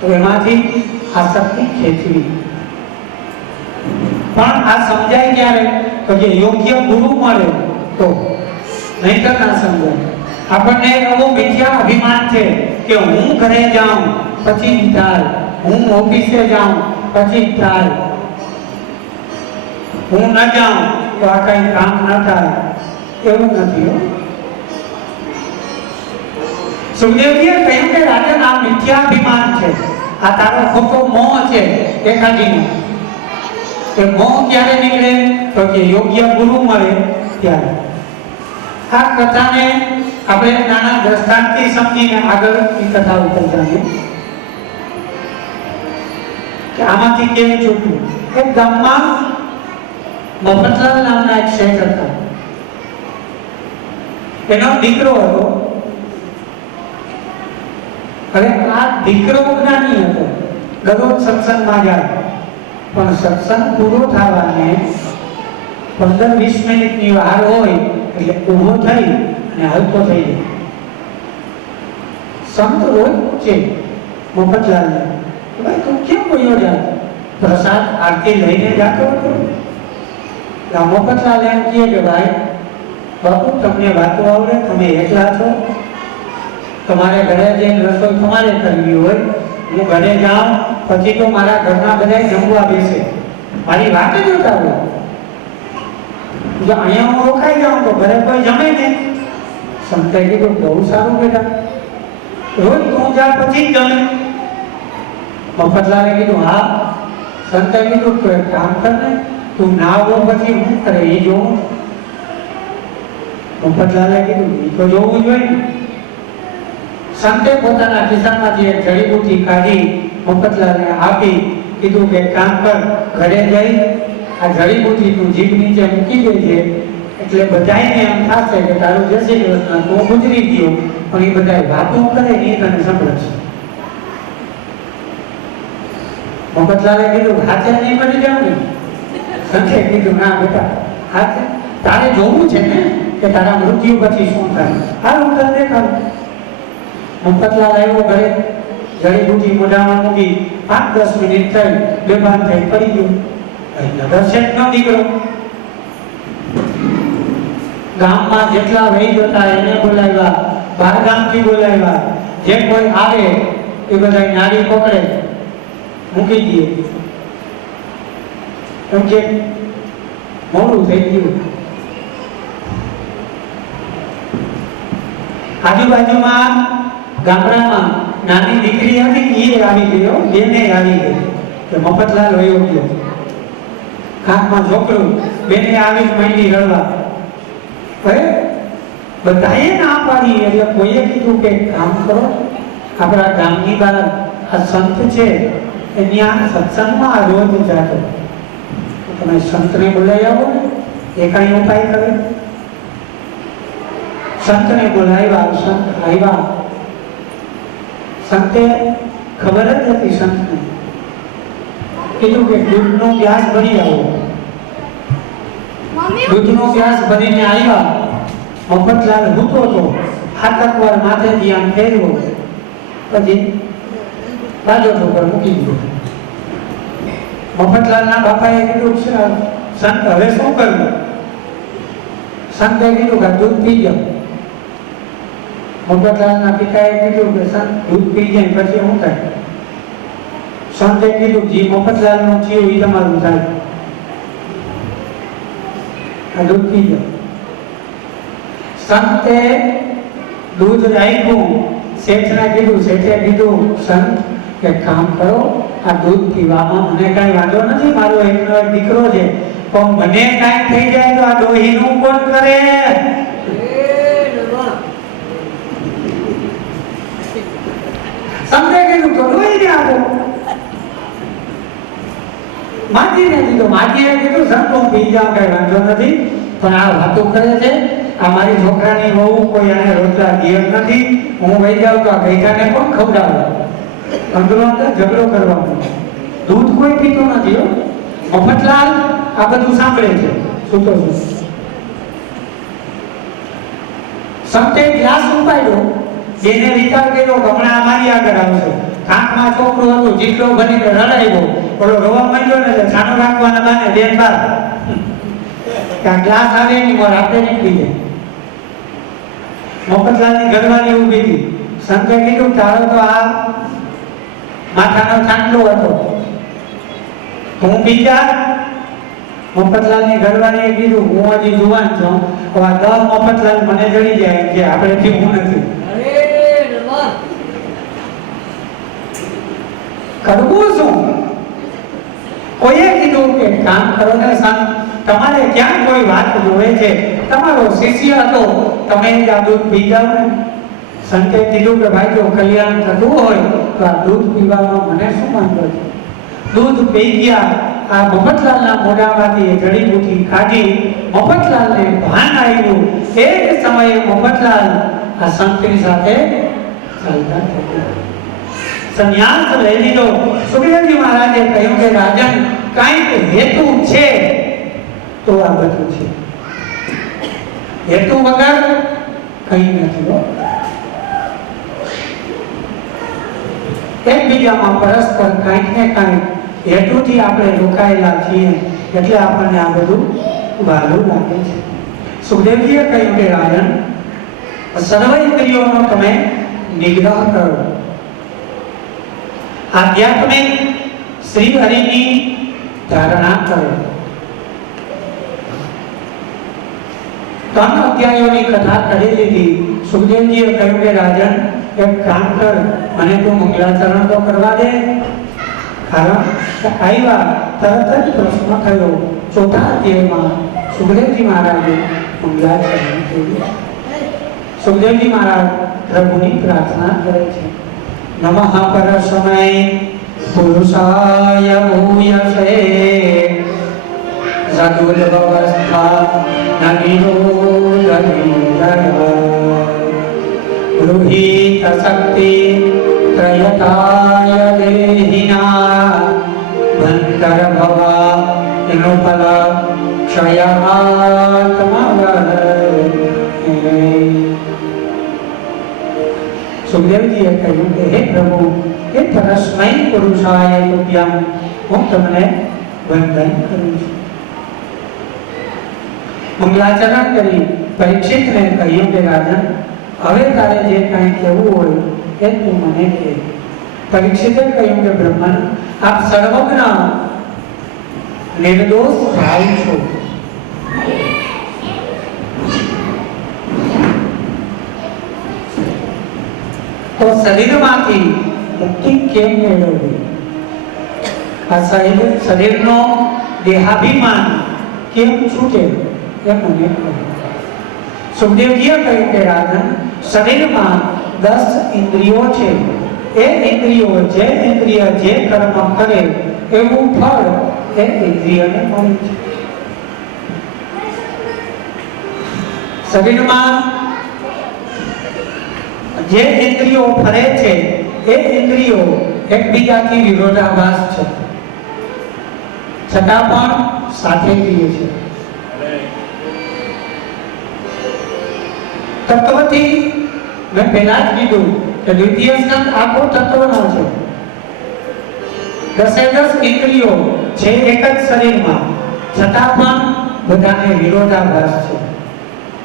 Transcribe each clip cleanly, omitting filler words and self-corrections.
તો એમાંથી આસક્તિ ખેંચવી. પણ આ સમજાય ક્યારે? તો જે યોગ્ય ગુરુ મળે તો, નહીંતર ના સમજાય. આપણને એવો મિથ્યા અભિમાન છે કે હું ઘરે જાઉં પછી જ થાય, હું ઓફિસે જાઉં પછી જ થાય, હું ન જાઉં તો આ કઈ કામ ન થાય. એવું નથી. સુખદેવજીએ કહ્યું કે રાજન, આ મિથ્યાભિમાન છે, આ તારો ખોટો મોહ છે એકાદીનો. એ મોહ ક્યારે નીકળે? તો કે યોગ્ય ગુરુ મળે ત્યારે. આ કથાને આપણે નાના દ્રષ્ટાંતથી સમજીને આગળની કથા ઉપર જાણીએ કે આમાંથી કેમ છૂટવું. એક ગામમાં મફતલાલ નામના એક શેઠ હતા. એનો દીકરો હતો. હવે આ દીકરો જ્ઞાની હતો, દરરોજ સત્સંગમાં જાય, પણ સત્સંગ પૂરો થવાને 15-20 મિનિટની વાર હોય એટલે ઊભો થઈ અને હલકો થઈ જાય. સંત રોજ છે મફતલાલને, ભાઈ તું કેમ બોલ્યો જા? પ્રસાદ આરતી લઈને જાતો હતો. મફતલાલ એમ કહે કે ભાઈ બાપુ, તમને વાતો આવડે, તમે એકલા છો, તમારે ઘરે જઈને રસોઈ તમારે કરવી હોય, હું ઘરે જાઉં પછી તો મારા ઘરના બધા જમવા બેસે, મારી વાત જ ઉતારો. જો અહીંયા હું રોકાઈ જાઉં તો ઘરે કોઈ જમે ને. સંતે કીધું બહુ સારું બેટા, રોજ તું જા પછી જ જમે. મફતલાલે કીધું હા. સંતે કીધું તું એક કામ કર ને, તું ના આવો પછી હું કરે એ જોઉં. મફતલાલે કીધું એ તો જોવું જોઈએ. સંતે પોતાના ખિસ્સામાંથી એક જડીબુટ્ટી કાઢી મફતલાલને આપી, કીધું કે કામ કર, ઘરે જઈ આ જડીબુટ્ટી તું જીભ નીચે મૂકી દેજે, એટલે બધાયને એમ થશે કે તારું જય શ્રી કૃષ્ણ તું ગુજરી ગયો, પણ એ બધા વાતો કરે એ તને સંભળાશે. મફતલાલે કીધું હાથે નહીં મળી જાવ ને? સંતે કીધું ના બેટા, હાથે તારે જોવું છે ને કે તારા મૃત્યુ પછી શું થાય. હાલ હું તને દેખાડું. મફતલાલ આવ્યો ઘરે, જડીબુટ્ટી મોઢામાં મૂકી 5-10 મિનિટ થઈ, બેભાન થઈ પડી ગયો. દર્શકનો દીકરો ગામમાં જેટલા વૈદ હતા એને બોલાવ્યા, બહાર ગામથી બોલાવ્યા, જે કોઈ આવે એ બધા નાડી પકડે મૂકી દે. એમ કે મોડું થઈ ગયું. આજુબાજુમાં ગામડામાં નાની દીકરી હતી, એ આવી ગયો, બેને આવી ગઈ કે મફતલાલ વયો ગયો. કાનમાં છોકરું, બેને આવી માંડી રડવા. બધાએ ના પાડી એટલે કોઈએ કીધું કે કામ કરો, આપણા ગામની બહાર આ સંત છે એ ત્યાં સત્સંગમાં રોજ જાતો, તમે સંતને બોલાવી આવો ને, એ કઈ ઉપાય કરે. સંતને બોલાવ્યા, સંત આવ્યા. સંતે ખબર જ હતી સંતને, કીધું કે દૂધનો ગ્લાસ ભરી આવો. દૂધનો ગ્લાસ ભરીને આવ્યા. મફતલાલ હૂતો હતો, હાથ વાર માથેથી આમ ફેરવો, પછી બાજુ પર મૂકી દીધો. મફતલાલના બાપાએ કીધું સંત હવે શું કરવું? સંતે કીધું કે દૂધ પી જાઓ. મફતલાલના પિતાએ કીધું કે સંત દૂધ પી જાય પછી શું થાય? સંતે કીધું જે મફતલાલનું થયું એ તમારું થાય, આ દૂધ પી જાઓ. સંતે દૂધ રાખ્યું, શેઠને કીધું. શેઠે કીધું સંત કે કામ કરો, આ દૂધ પીવામાં મને કઈ વાંધો નથી, મારો એકનો એક દીકરો છે, પણ મને કઈ થઈ જાય તો આ ડોહીનું કોણ કરે? સંતે કીધું તો ડોહીને આપો. માજીને કીધું, માજીએ કીધું સંત હું પી જાઉં, કઈ વાંધો નથી, પણ આ વાતો કરે છે, આ મારી છોકરાની વહુ કોઈ આને રોટલા દિયર નથી, હું વહી જાઉં તો આ ગઈકાને કોણ ખવડાવે? અંદરો અંદર ઝઘડો કરવાનો. દૂધ કોઈ પીતો નથી. મફતલાલ આ બધું સાંભળે છે, સૂતો છું. સંતે ગ્લાસ ઉપાડ્યો, બેને વિચાર કર્યો હમણાં અમારી આગળ આવશે, કાંકમાં છોકરું હતું, જેટલો બનીને રડાવ્યો, ઓલો રોવા માંડ્યો ને એટલે છાનો રાખવાના બાને બેન બાર કાં ગ્લાસ આવે ની મોર આપણે નીકળી જાય. મફતલાલની ઘરવાળી ઊભી હતી. સંતે કીધું તારો તો આ માથાનો ચાંદલો હતો, હું બીજા. મફતલાલની ઘરવાળીએ કીધું હું હજી જુવાન છું, હવે આ 10 મફતલાલ મને જડી જાય કે આપણે હું નથી. કરવું શું? કોઈએ કીધું કે કામ કરો ને સંત, તમારે ક્યાં કોઈ વાત જોવે છે? તમારો શિષ્ય હતો, તમે જ આ દૂધ પી જાઓ ને. સંતે કીધું કે ભાઈ જો કલ્યાણ થતું હોય તો આ દૂધ પીવામાં મને શું વાંધો છે? દૂધ પી ગયા. આ મફતલાલના મોઢામાંથી એ જડીબુટી કાઢી મફતલાલને ભાન આવ્યું. એ જ સમયે મફતલાલ આ સંતની સાથે ચાલતા થયા. સંન્યાસ લઈ લીધો. સુખદેવજી મહારાજે કહ્યું કે રાજન, કાંઈક હેતુ છે તો આ બધું છે, હેતુ વગર કંઈ નથી. એકબીજામાં પરસ્પર કાંઈક ને કાંઈક હેતુથી આપણે રોકાયેલા છીએ, એટલે આપણને આ બધું વહાલું લાગે છે. સુખદેવજીએ કહ્યું કે રાજન, સર્વ ઇન્દ્રિયોનો તમે નિગ્રહ કરો, આધ્યાત્મિક શ્રી હરિની ધારણા કરો. 3 અધ્યાયોની કથા કરી લીધી. સુખદેવજીએ કહ્યું કે રાજન, એક કામ કર, મને તું મંગલાચરણ તો કરવા દે. કારણ કે આવ્યા તરત જ પ્રશ્ન થયો. 4થા અધ્યાયમાં સુખદેવજી મહારાજે મંગલાચરણ કર્યું. સુખદેવજી મહારાજ પ્રભુની પ્રાર્થના કરે છે. નમઃ પરસ્મૈ પુરુષાય ભૂયસે સદુર્ભવસ્થા નનિરોધનિરય ગૃહીત શક્તિ ત્રયતાય દેહિના ભંતર ભવા વિનુપલ ક્ષયાત્મવહે. સુખદેવજીએ કહ્યું કે હે પ્રભુ, હે પરસ્મૈ પુરુષાય તુભ્યં, હું તમને વંદન કરું છું. મંગલાચરણ કરી પરીક્ષિતને કહ્યું કે રાજન, હવે તારે જે કાંઈ કહેવું હોય એ તું મને કહે. પરીક્ષિતે કહ્યું કે બ્રહ્મન, આપ સર્વજ્ઞ નિર્દોષ ભાવ છો, તો શરીરમાંથી મુક્તિ કેમ મેળવવી? આ શરીરનો દેહાભિમાન કેમ છૂટે એ મને કહો. સુખદેવજીએ કહ્યું કે રાજન, શરીરમાં 10 ઇન્દ્રિયો છે. એ ઇન્દ્રિયો જે ઇન્દ્રિય જે કર્મ કરે એવું ફળ એ ઇન્દ્રિયને મળે છે. શરીરમાં જે ઇન્દ્રિયો ફરે છે એ ઇન્દ્રિયો એકબીજાથી વિરોધાભાસ છે, છતાં પણ સાથે રહીએ છે. તત્વથી મેં પહેલા જ કીધું કે દ્વિતીય સ્કંદ આખો તત્વનો છે. 10 ઇન્દ્રિયો છે એક જ શરીરમાં, છતાં પણ બધાને વિરોધાભાસ છે.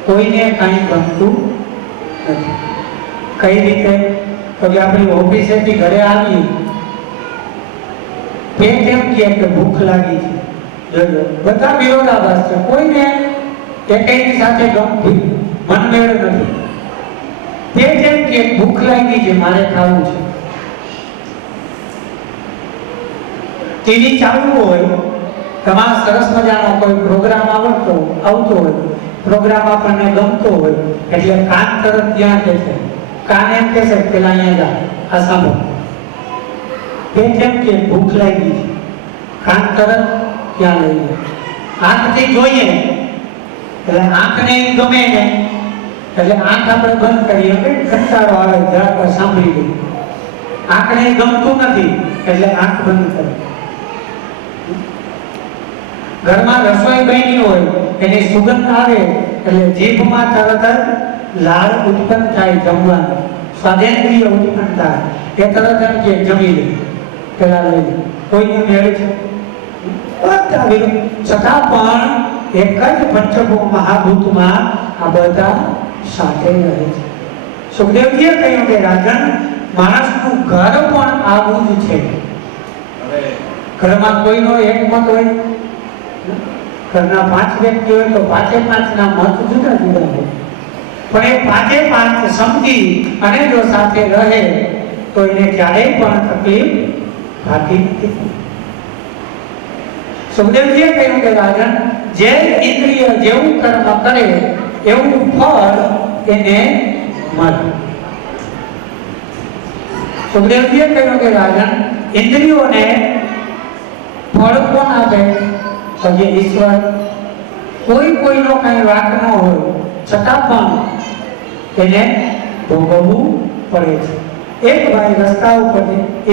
કોઈને કાંઈ ગમતું નથી. કઈ રીતે? તો કે આપણી ઓફિસેથી ઘરે આવી પેટ એમ કે ભૂખ લાગી છે, જોજો બધા વિરોધાભાસ છે. કોઈને એકની સાથે ગમતું મનમેળ નથી. પેટ એમ કે ભૂખ લાગી છે, મારે ખાવું છે. ટીવી ચાલુ હોય, તમારા સરસ મજાનો કોઈ પ્રોગ્રામ આવતો હોય, પ્રોગ્રામ આપણને ગમતો હોય એટલે કાન તરત ત્યાં કે છે, કાન એમ કે છે પેલા અહીંયા જા, આ સાંભળ. પેટ એમ કે ભૂખ લાગી છે, કાન તરત ત્યાં લઈ જાય. આંખથી જોઈએ એટલે આંખને ગમે ને એટલે આંખ આપણે બંધ કરીએ, કંટાળો આવે જરાક સાંભળી લઈએ. આંખને ગમતું નથી એટલે આંખ બંધ કરે. ઘરમાં રસોઈ બની હોય, એની સુગંધ આવે એટલે જીભમાં તરત જ લાળ ઉત્પન્ન થાય, જમવાનું સ્વાદેન્દ્રિય ઉત્પન્ન થાય એ તરત એમ કે જમી લે, પેલા લઈ લે, કોઈને મેળ છે બધા વિરોધ, છતાં પણ એક જ પંચભૂત મહાભૂતમાં આ બધા સાથે રહે છે. સુખદેવજીએ કહ્યું કે રાજન, માણસનું ઘર પણ આવું જ છે. ઘરમાં કોઈનો એક મત હોય, ઘરના 5 વ્યક્તિ હોય તો 5 ના મત જુદા જુદા હોય, પણ એ 5 સમજી અને જો સાથે રહે તો એને ક્યારેય પણ તકલીફ થતી નથી. સુખદેવજીએ કહ્યું કે રાજન, જે ઇન્દ્રિય જેવું કર્મ કરે એવું ફળ એને મળે. સુખદેવજીએ કહ્યું કે રાજન, ઇન્દ્રિયોને ફળ કોણ આપે? તો જે ઈશ્વર. કોઈનો કઈ વાક ન હોય છતાં પણ એને ભોગવવું પડે છે. એક ભાઈ રસ્તા ઉપર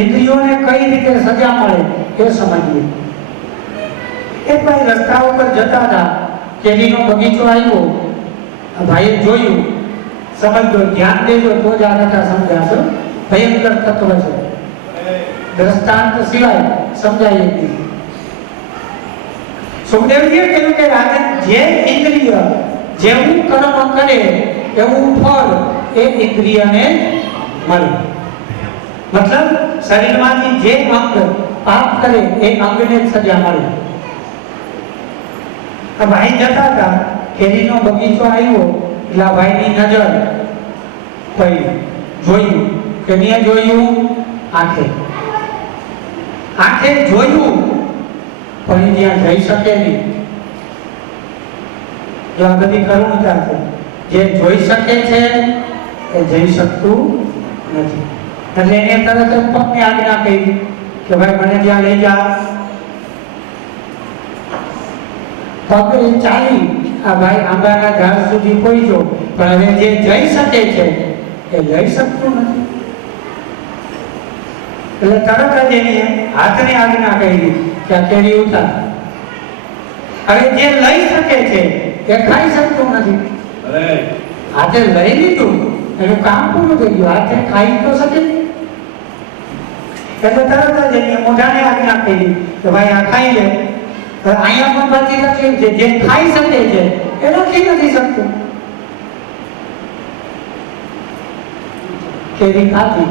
ઇન્દ્રિયોને કઈ રીતે સજા મળે એ સમજીએ. એક ભાઈ રસ્તા ઉપર જતા હતા, કેરીનો બગીચો આવ્યો, ભાઈએ જોયું, સમજો, ધ્યાન દેજો તો જ આ કથા સમજાશે, ભયંકર તત્વ છે, દ્રષ્ટાંત સિવાય સમજાય નહીં. સુખદેવજીએ કહ્યું કે રાજન, જે ઇન્દ્રિય જેવું કર્મ કરે એવું ફળ એ ઇન્દ્રિયને મળે. મતલબ શરીરમાંથી જે અંગ પાપ કરે એ અંગને જ સજા મળે. આ ભાઈ જતા હતા, કેરીનો બગીચો આવ્યો એટલે આ ભાઈની નજર પડી, જોયું કે મેં જોયું આંખે જોયું પણ ત્યાં જઈ શકે નહીં. જો આ બધી કરુણતા છે, જે જોઈ શકે છે એ જઈ શકતું નથી. એટલે એને તરત જ પગની આજ્ઞા કરી કે ભાઈ મને ત્યાં લઈ જા. પગે ચાલી આ ભાઈ આંબાના ઝાડ સુધી પહોંચ્યો, પણ હવે જે જઈ શકે છે એ લઈ શકતું નથી. એટલે તરત જ એની હાથની આજ્ઞા કરી કે આ કેરી ઉતાર. હવે જે લઈ શકે છે એ ખાઈ શકતું નથી. હાથે લઈ લીધું, એનું કામ પૂરું થઈ ગયું, હાથે ખાઈ તો શકે. એટલે તરત જ એની મોઢાને આજ્ઞા કરી કે ભાઈ આ ખાઈ લે. અહીંયા પણ બધી તકલીફ છે, જે ખાઈ શકે છે એ નથી શકતું. કેરી ખાધી,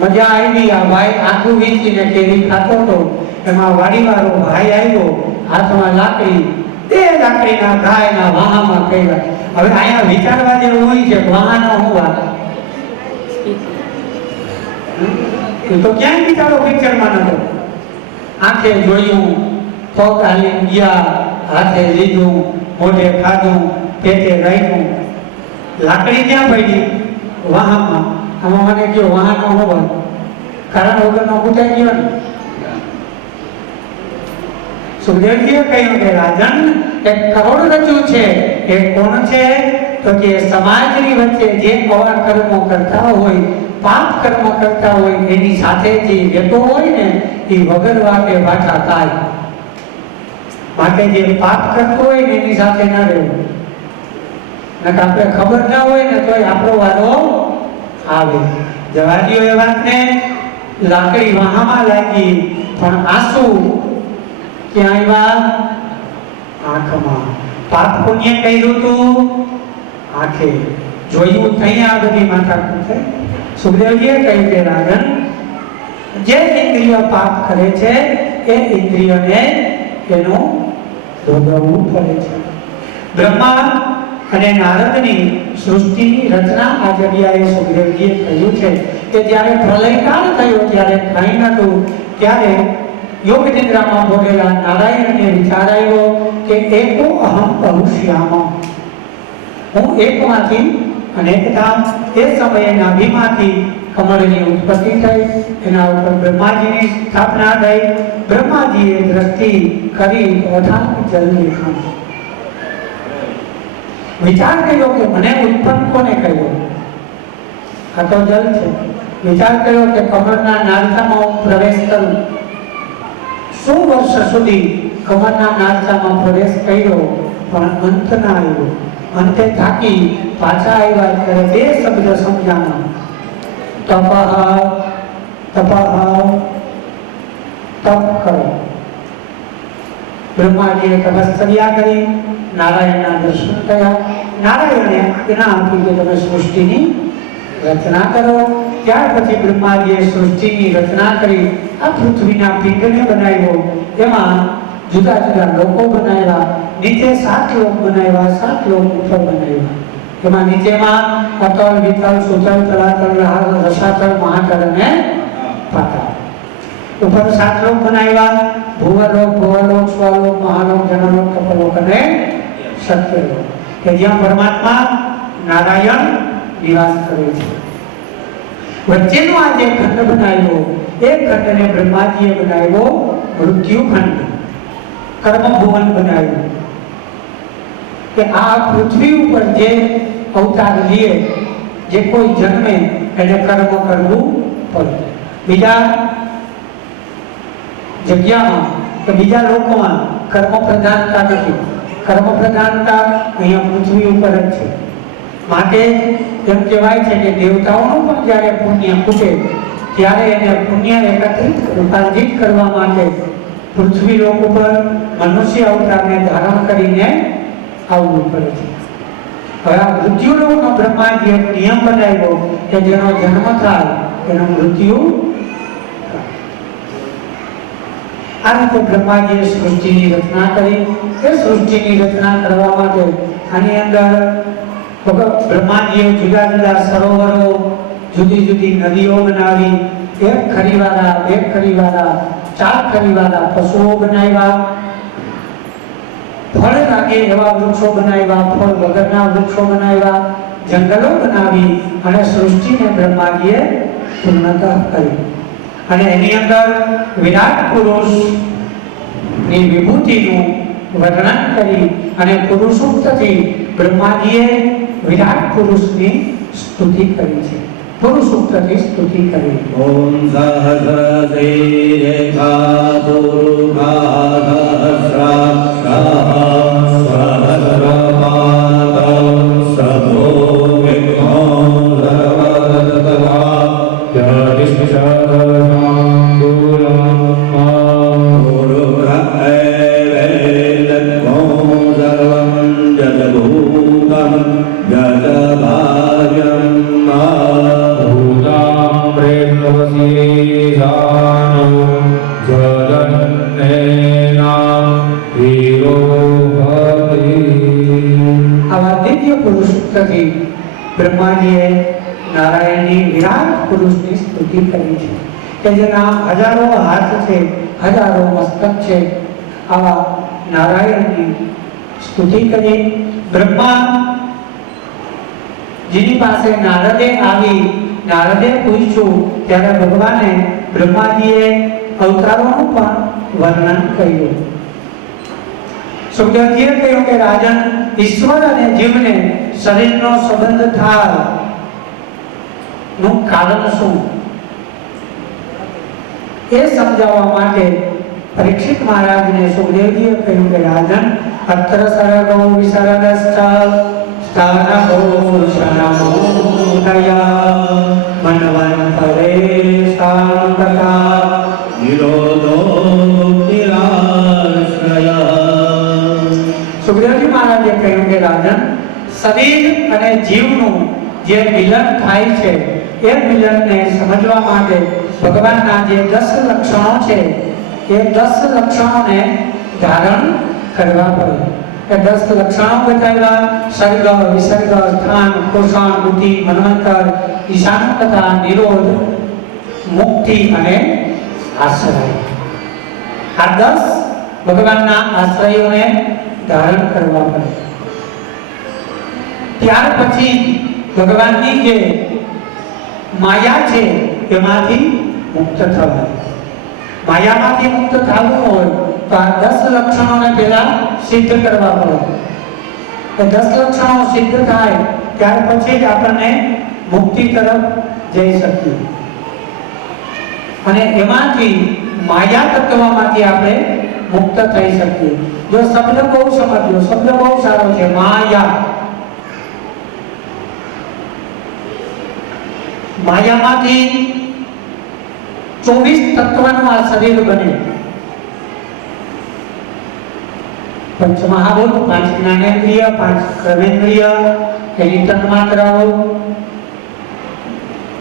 મજા આવી. આ ભાઈ આખું વીંચીને કેરી ખાતો હતો, એમાં વાડીવાળો ભાઈ આવ્યો, હાથમાં લાકડી, તે લાકડીના ગાયના વાહામાં કર્યા. હવે અહીંયા વિચારવા જેવું હોય છે, વાહાનો હું વાત તો ક્યાંય વિચારો પિક્ચરમાં નતો. આંખે જોયું, પગ હાલી ગયા, હાથે લીધું, મોઢે ખાધું, પેટે રાખ્યું. લાકડી ક્યાં પડી? વાહામાં. આમાં મને કયો વાહાનો હોવા કારણ વગરનો પૂછાઈ ગયો ને. સુખદેવજીએ કહ્યું કે રાજન, એક કરોડરજ્જુ છે એ કોણ છે? તો કે સમાજની વચ્ચે જે અવા કર્મો કરતા હોય, પાપ કર્મ કરતા હોય, એની સાથે જે રહેતો હોય ને એ વગર વાતે પાછા થાય. માટે જે પાપ કરતો હોય ને એની સાથે ના રહેવું. આપણે ખબર ના હોય ને તોય આપણો વારો આવે. જવા દો એ વાતને. લાકડી વાહામાં લાગી, પણ આંસુ ક્યાં આવ્યા? આંખમાં. પાપ પુણ્ય કર્યું તું આંખે જોયું, ત્યાં આ બધી માથાકૂટ થઈ. સુખદેવજીએ કહ્યું કે રાજન, જે ઇન્દ્રિય પાપ કરે છે એ ઇન્દ્રિયને એનું ભોગવવું પડે છે. બ્રહ્મા અને નારદની સૃષ્ટિની રચના આ જગ્યાએ સુખદેવજીએ કહ્યું છે કે જ્યારે પ્રલયકાળ થયો, ત્યારે કંઈ નહોતું, ત્યારે યોગ નિદ્રામાં ભોગેલા નારાયણને વિચાર આવ્યો કે એકો અહમ પરુષ્યામ, હું એકમાંથી અનેક ધામ. એ સમયે નાભીમાંથી કમળની ઉત્પત્તિ થઈ, એના ઉપર બ્રહ્માજીની સ્થાપના થઈ. બ્રહ્માજીએ દ્રષ્ટિ કરી અથાક જલ દેખાયું. વિચાર કર્યો કે મને ઉત્પન્ન કોને કર્યો? આ તો જલ છે. વિચાર કર્યો કે કમળના નાળચામાં હું પ્રવેશ કરું. 100 વર્ષ સુધી કમળના નાળચામાં પ્રવેશ કર્યો, પણ અંત ના આવ્યો. અંતે થાકી પાછા આવ્યા ત્યારે 2 શબ્દ સમજાણા તપ કરો. બ્રહ્માજીએ તપસ્યા કરી, નારાયણના દર્શન થયા. નારાયણે આજ્ઞા આપી કે તમે સૃષ્ટિની રચના કરો. ત્યાર પછી બ્રહ્માજીએ સૃષ્ટિની રચના કરી. આ પૃથ્વીના પિંડને બનાવ્યો, એમાં જુદા જુદા લોકો બનાવ્યા. નીચે 7 લોક બનાવ્યા, 7 લોક ઉપર બનાવ્યા. એમાં નીચેમાં અતલ, વિતલ, સુતલ, તલાતલ, રસાતલ, મહાતલ અને પાતાળ. ઉપર 7 લોક બનાવ્યા: ભુવલોક, ભુવલોક, સ્વલોક, મહાલોક, જનલોક, તપલોક અને સત્યલોક, કે જ્યાં પરમાત્મા નારાયણ નિવાસ કરે છે. વચ્ચેનો આ જે ખંડ બનાવ્યો, એ ખંડને બ્રહ્માજીએ બનાવ્યો મૃત્યુ ખંડ, કર્મભુવન બનાવ્યું. કે આ પૃથ્વી ઉપર જે અવતાર લે, જે કોઈ જન્મે, એને કર્મ કરવું પડે. બીજા જગ્યામાં કે બીજા લોકોમાં કર્મ પ્રધાનતા નથી. કર્મ પ્રધાનતા અહીંયા પૃથ્વી ઉપર જ છે. માટે એમ કહેવાય છે કે દેવતાઓનું પણ જ્યારે પુણ્ય ખૂટે, ત્યારે એને પુણ્ય એકત્રિત રૂપાંતરિત કરવા માટે પૃથ્વી લોક ઉપર મનુષ્ય અવતારને ધારણ કરીને આવવું પડે છે. હવે આ મૃત્યુલોકનો બ્રહ્માજીએ નિયમ બનાવ્યો કે જેનો જન્મ થાય એનું મૃત્યુ. આ રીતે બ્રહ્માજીએ સૃષ્ટિની રચના કરી. એ સૃષ્ટિની રચના કરવા માટે આની અંદર બ્રહ્માજીએ જુદા જુદા સરોવરો, જુદી જુદી નદીઓ બનાવી. 1 ખરીવાળા, 2 ખરીવાળા, 4 ખરીવાળા પશુઓ બનાવ્યા. ફળ લાગે એવા વૃક્ષો બનાવ્યા, ફળ વગરના વૃક્ષો બનાવ્યા, જંગલો બનાવી અને સૃષ્ટિને બ્રહ્માજીએ પૂર્ણતા કરી. અને એની અંદર વિરાટ પુરુષની વિભૂતિનું વર્ણન કરી અને પુરુષોક્તથી બ્રહ્માજીએ વિરાટ પુરુષની સ્તુતિ કરી છે. પુરુષોક્તથી સ્તુતિ કરી. ઓમ સહસ્રશીર્ષા પુરુષા સહસ્રપાદં સભો વિઘ્નો સર્વદત્તવા બ્રહ્માજીએ નારાયણની વિરાટ પુરુષની સ્તુતિ કરી છે કે જેના હજારો હાથ છે, હજારો મસ્તક છે. આવા નારાયણની સ્તુતિ કરી. બ્રહ્મા જેની પાસે નારદે આવી, નારદે પૂછ્યું ત્યારે ભગવાને બ્રહ્માજીએ અવતારોનું પણ વર્ણન કર્યું. સુખદેવજીએ કહ્યું કે રાજન, ઈશ્વર અને જીવને શરીરનો સંબંધ થાય નું કારણ શું, એ સમજાવવા માટે પરીક્ષિત મહારાજને સુખદેવજીએ કહ્યું કે રાજન, અત્ર સર્ગો વિસર્ગશ્ચ સ્થાનકો શરમોદયા મન્વંતરે શાંતતા નિરોધો નિરાશ્રયા. સુખદેવજી મહારાજે કહ્યું કે રાજન, શરીર અને જીવનું જે મિલન થાય છે, એ મિલનને સમજવા માટે ભગવાનના જે 10 લક્ષણો છે, એ 10 લક્ષણોને ધારણ કરવા પડે. એ 10 લક્ષણો બતાવ્યા: સર્ગ, વિસર્ગ, સ્થાન, પોષણ, બુદ્ધિ, મન્વંતર, ઈશાનતા, નિરોધ, મુક્તિ અને આશ્રય. આ 10 ભગવાનના આશ્રયોને ધારણ કરવા પડે. ત્યાર પછી ભગવાનની જે માયા છે એમાંથી મુક્ત થવા. માયામાંથી મુક્ત થવું હોય તો આ 10 લક્ષણોને પહેલા સિદ્ધ કરવા પડે. એ 10 લક્ષણો સિદ્ધ થાય ત્યાર પછી જ આપણને મુક્તિ તરફ જઈ શકીએ. અને એમાંથી માયા તત્વમાંથી આપણે મુક્ત થઈ શકીએ. જો શબ્દ બહુ સમજો, શબ્દ બહુ સારો છે, માયા. માયામાંથી 24 તત્વનું આ શરીર બને. પંચમહાભૂત, 5 જ્ઞાનેન્દ્રિય, 5 કર્મેન્દ્રિય, એની તન્માત્રાઓ,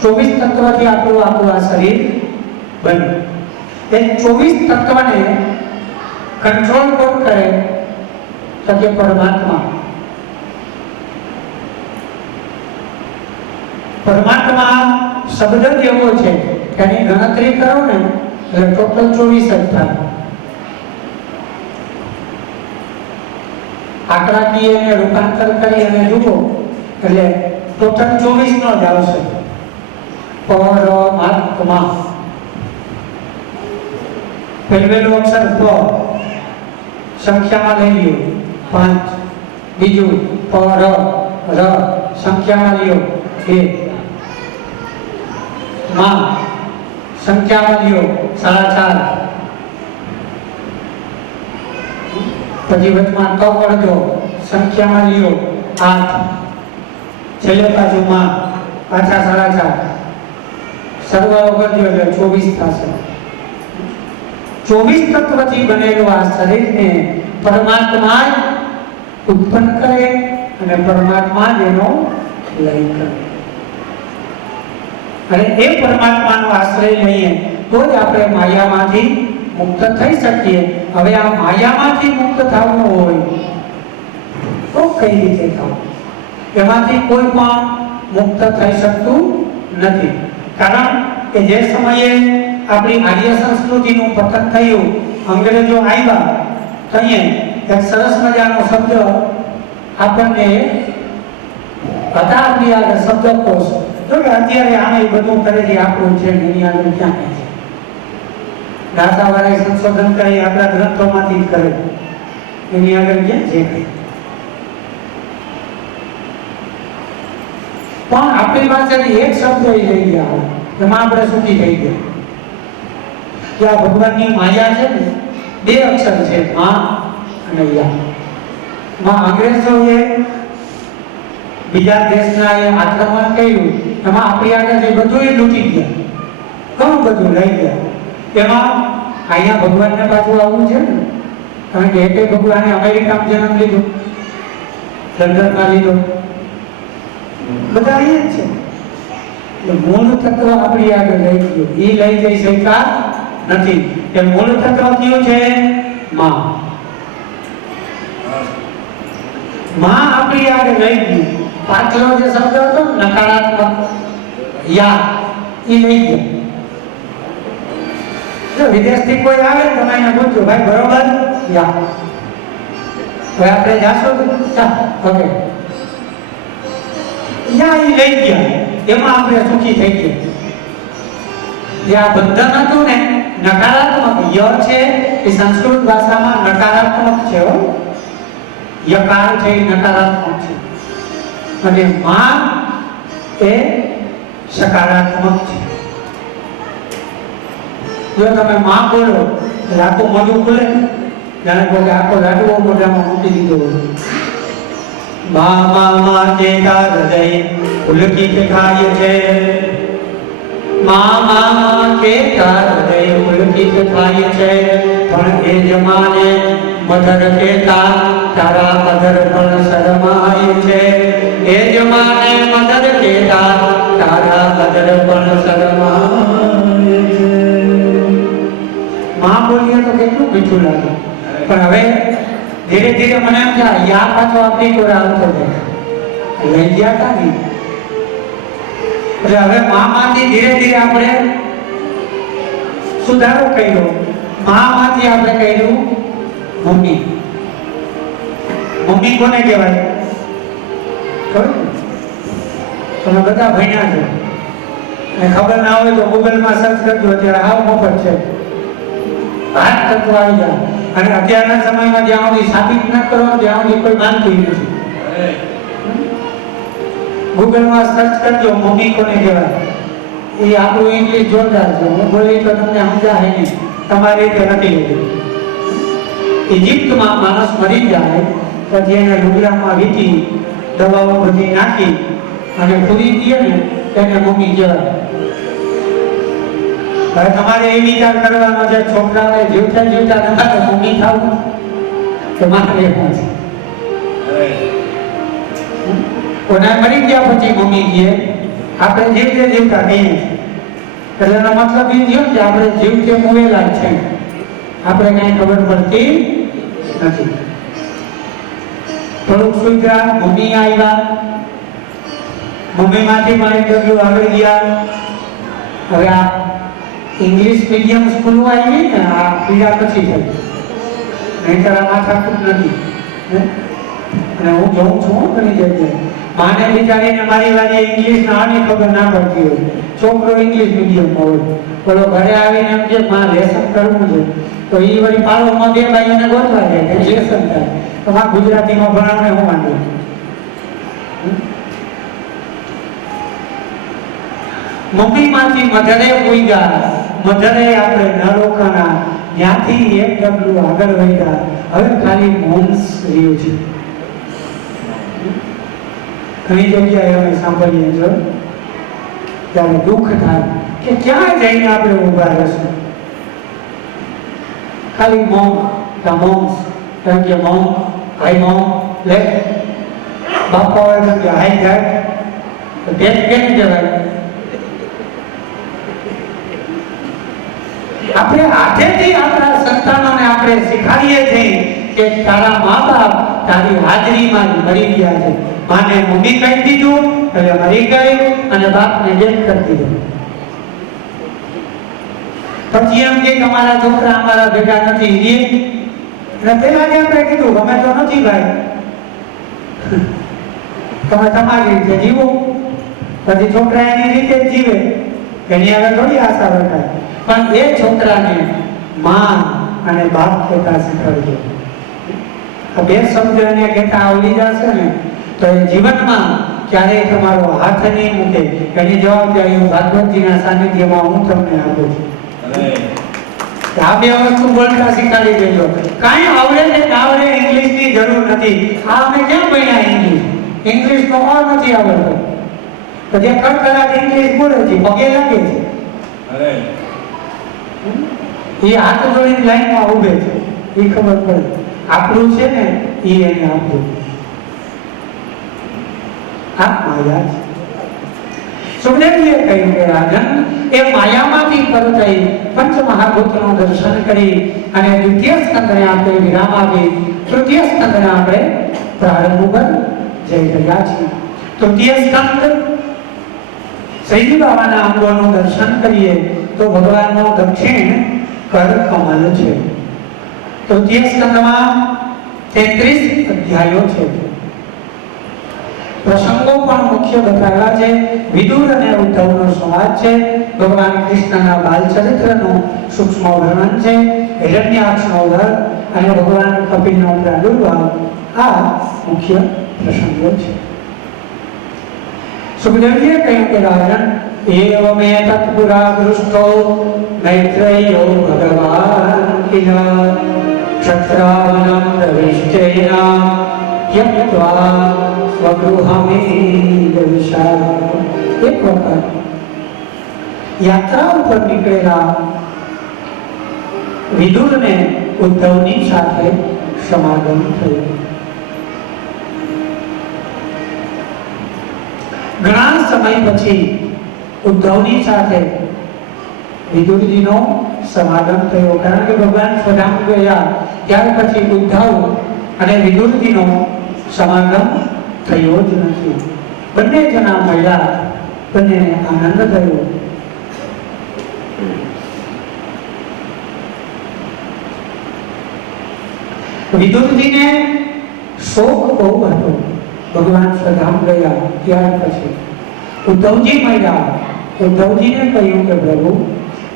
24 તત્વથી આપણું આખું આ શરીર બને. એ 24 તત્વને કંટ્રોલ કોણ કરે? તો કે પરમાત્મા. પરમાત્મા શબ્દ જ એવો છે કે એની ગણતરી કરો ને એટલે ટોટલ 24 જ થાય. આંકડાકીય એને રૂપાંતર કરી અને જુઓ એટલે ટોટલ 24 નો જ આવશે. પરમાત્મા, પહેલું અક્ષર પ, સંખ્યામાં લઈ લ્યો 5, બીજું પર, ર, સંખ્યામાં લ્યો 2, માં, સંખ્યામાં લ્યો 4.5, પછી વચમાં ક કરજો, સંખ્યામાં લ્યો 8, છેલ્લે પાછું માં, પાછા 4.5, સરવાળો કરજો એટલે 24 થશે. 24 તત્વથી બનેલું આ શરીરને પરમાત્મા જ ઉત્પન્ન કરે અને પરમાત્મા જ એનો લય કરે. અને એ પરમાત્માનો આશ્રય લઈએ તો જ આપણે માયામાંથી મુક્ત થઈ શકીએ. હવે આ માયામાંથી મુક્ત થવું હોય તો કઈ રીતે થવું? એમાંથી કોઈ પણ મુક્ત થઈ શકતું નથી. કારણ કે જે સમયે આપણી આર્ય સંસ્કૃતિનું પતન થયું, અંગ્રેજો આવ્યા, તો એક સરસ મજાનો શબ્દ આપણને હતા આપણી આગળ શબ્દકોશ. તો કે અત્યારે આમે બધું કરે છે આપણું છે એની આગળ ક્યાં છે? દાસાવાળાએ સંશોધન કરી આપણા ગ્રંથોમાંથી જ કરે, એની આગળ ક્યાં છે? પણ આપણી પાસેથી એક શબ્દ લઈ ગયા એમાં આપણે સુખી થઈ ગયા. કે આ ભગવાનની માયા છે ને, 2 અક્ષર છે, માં અને યા. માં અંગ્રેજોએ બીજા દેશના એ આક્રમણ કર્યું, એમાં આપણી આગળ બધું લૂંટી ગયા, ઘણું બધું લઈ ગયા. એમાં અહીંયા ભગવાનને પાછું આવવું છે ને, કારણ કે એક ભગવાને અમેરિકામાં જન્મ લીધો, લંડનમાં લીધો, બધા અહીંયા જ છે. એટલે મૂળ તત્વ આપણી આગળ લઈ ગયું, એ લઈ જઈ શક્યા નથી. એ મૂળ તત્વ કયું છે? માં. માં આપણી આગળ લઈ ગયું. પાછલો જે શબ્દ હતો નકારાત્મક યા, એ લઈ ગયો. જો વિદેશથી કોઈ આવે તમે એને પૂછો, ભાઈ બરોબર યા, હવે આપણે જાશું ઓકે યા, એ લઈ ગયા. એમાં આપણે સુખી થઈ ગયા. જે આ બંધન હતું ને નકારાત્મક, ય છે એ સંસ્કૃત ભાષામાં નકારાત્મક છે, યકાર છે એ નકારાત્મક છે, અને માં એ સકારાત્મક છે. જો તમે માં બોલો એટલે આખું મોઢું ખુલે, જાણે કે આખો લાડવો મોઢામાં મૂકી દીધો હોય. માં માં માં ચેતા હૃદય પુલકિત થાય છે. માં માં માં ચેતા હૃદય પુલકિત થાય છે. પણ એ જમાને મધર કેતા તારા મધર પણ શરમાય છે. એ જમાને મધર કેતા તારા મધર પણ શરમાય છે. માં બોલીએ તો કેટલું મીઠું લાગે. પણ હવે ધીરે ધીરે મને એમ થાય યા પાછો આપણી કોર આવતો જાય, લઈ ગયા હતા નહીં. એટલે હવે માંથી ધીરે ધીરે આપણે સુધારો કર્યો. માંથી આપણે કર્યું મમ્મી. મમ્મી કોને કહેવાય? તમે બધા ભણ્યા છો અને ખબર ના હોય તો ગૂગલમાં સર્ચ કરજો, અત્યારે હાવ મફત છે. હાથ તત્વ આવી જાય. અને અત્યારના સમયમાં જ્યાં સુધી સાબિત ન કરો ત્યાં સુધી કોઈ માનતું નથી. ગૂગલમાં સર્ચ કરજો મમ્મી કોને કહેવાય. એ આપણું ઇંગ્લિશ જોરદાર છે, હું બોલી તો તમને સમજાય નહીં, તમારી રીતે નથી લેતું. ઇજિપ્તમાં માણસ મરી જાય પછી એને લુગડામાં વીંટી દવાઓ બધી નાખી અને પૂરી દે ને એને મમ્મી કહેવાય. હવે તમારે એ વિચાર કરવાનો છે છોકરાને જીવતા જીવતા તમારે મમ્મી થવું કે મારે છે. કોના મરી ગયા પછી મમ્મી કહે, આપણે જીવતે જીવતા કહીએ એટલે એનો મતલબ એ થયો કે આપણે જીવતે મુવેલા જ છે, આપણે કઈ ખબર પડતી નથી. થોડુંક સુધરા, મમ્મી આવ્યા, મમ્મી માંથી પણ એક ડગલું આગળ ગયા. હવે આ ઇંગ્લિશ મીડિયમ સ્કૂલ આવી ને આ પીડા પછી થઈ, નહીંતર આ માથાકૂટ નથી. અને હું જોઉં છું ઘણી જગ્યાએ માને બિચારીને મારી વારી ઇંગ્લિશ ના આની ખબર ના પડતી હોય, છોકરો ઇંગ્લિશ મીડિયમમાં હોય, બોલો ઘરે આવીને એમ કે માં લેસન કરવું છે તો એ વળી પાડોમાં બે ભાઈઓને ગોતવા જાય કે લેસન થાય, તો માં ગુજરાતીમાં ભણાવને હું માંડું. મમ્મી માંથી મધરે ઉઈગા, મધરે આપણે ન રોકાણા, ત્યાંથી એક ડગલું આગળ વધ્યા. હવે ખાલી મોન્સ રહ્યું છે. ઘણી જગ્યાએ અમે સાંભળીએ છો ત્યારે દુઃખ થાય કે ક્યાં જઈને આપણે ઊભા રહેશું. ખાલી મોંક કા મોન્સ, કારણ કે મોંક હાઈ મોંક લે બાપા હોય કે હાઈ જાય તો પેટ કેમ કહેવાય. આપણે હાથેથી આપણા સંતાનોને આપણે શીખવાડીએ છીએ કે તારા મા બાપ તારી હાજરીમાં જ મરી ગયા છે. માને મમ્મી કહી દીધું એટલે મરી ગઈ અને બાપને જેલ કરી દીધું. પછી એમ કે તમારા છોકરા અમારા ભેગા નથી રે, એટલે પેલા જે આપણે કીધું અમે તો નથી ભાઈ, તમે તમારી રીતે જીવો. પછી છોકરા એની રીતે જ જીવે, એની આગળ થોડી આશા રખાય. પણ એ છોકરાને માં અને બાપ કહેતા શીખવાડજો. આ બે શબ્દ એને કહેતા આવડી જશે ને તો એ જીવનમાં ક્યારેય તમારો હાથ નહીં મૂકે. એની જવાબદારી હું ભાગવતજીના સાનિધ્યમાં હું તમને આપું છું. આ બે વસ્તુ બોલતા શીખવાડી દેજો. કાંઈ આવડે કે ના આવડે ઇંગ્લિશની જરૂર નથી. આ અમે કેમ ભણ્યા ઇંગ્લિશ? ઇંગ્લિશનો ઓર નથી આવડતો. તો જે કડકડાટ ઇંગ્લિશ બોલે છે પગે લાગે છે, એ હાથ જોડીને લાઈનમાં ઊભે છે, એ ખબર પડે. આપણું છે ને એ એને આપવું. આ માયા છે. સુખદેવજીએ કહ્યું કે રાજન એ માયામાંથી પર થઈ પંચમહાભૂતનું દર્શન કરી અને દ્વિતીય સ્કંદને આપણે વિરામ આપી તૃતીય સ્કંદને આપણે પ્રારંભ ઉપર જઈ રહ્યા છીએ. તૃતીય સ્કંદ શ્રીજી બાબાના અંગોનું દર્શન કરીએ તો ભગવાનનો દક્ષિણ કર કમલ છે. તૃતીય સ્કંદમાં 33 અધ્યાયો છે. પ્રસંગો પણ મુખ્ય બતાવ્યા છે. વિદુર અને ઉદ્ધવનો સંવાદ છે. ભગવાન કૃષ્ણના બાલ ચરિત્રનું સૂક્ષ્મ વર્ણન છે. હિરણ્યાક્ષનો વધ અને ભગવાન કપિલનો પ્રાદુર્ભાવ આ મુખ્ય પ્રસંગો છે. સુખદેવજીએ કહ્યું કે રાજન એવમે તત્પુરા દૃષ્ટો મૈત્રેયો ભગવાન કિલ ક્ષત્રાવનમ પ્રવિષ્ટેના યક્ત્વા સ્વગૃહમેદવિષા. એક વખત યાત્રા ઉપર નીકળેલા વિદુરને ઉદ્ધવની સાથે સમાગમ થયું. ઘણા સમય પછી ઉદ્ધવની સાથે વિદુરજીનો સમાગમ થયો. કારણ કે ભગવાન સ્વધામ ગયા ત્યાર પછી ઉદ્ધવ અને વિદુરજીનો સમાગમ થયો જ નથી. બંને જણા મળ્યા, બંનેને આનંદ થયો. વિદુરજીને શોક બહુ હતો. ભગવાન સ્વધામ ગયા ત્યાર પછી ઉદ્ધવજી મળ્યા. ઉદ્ધવજીને કહ્યું કે પ્રભુ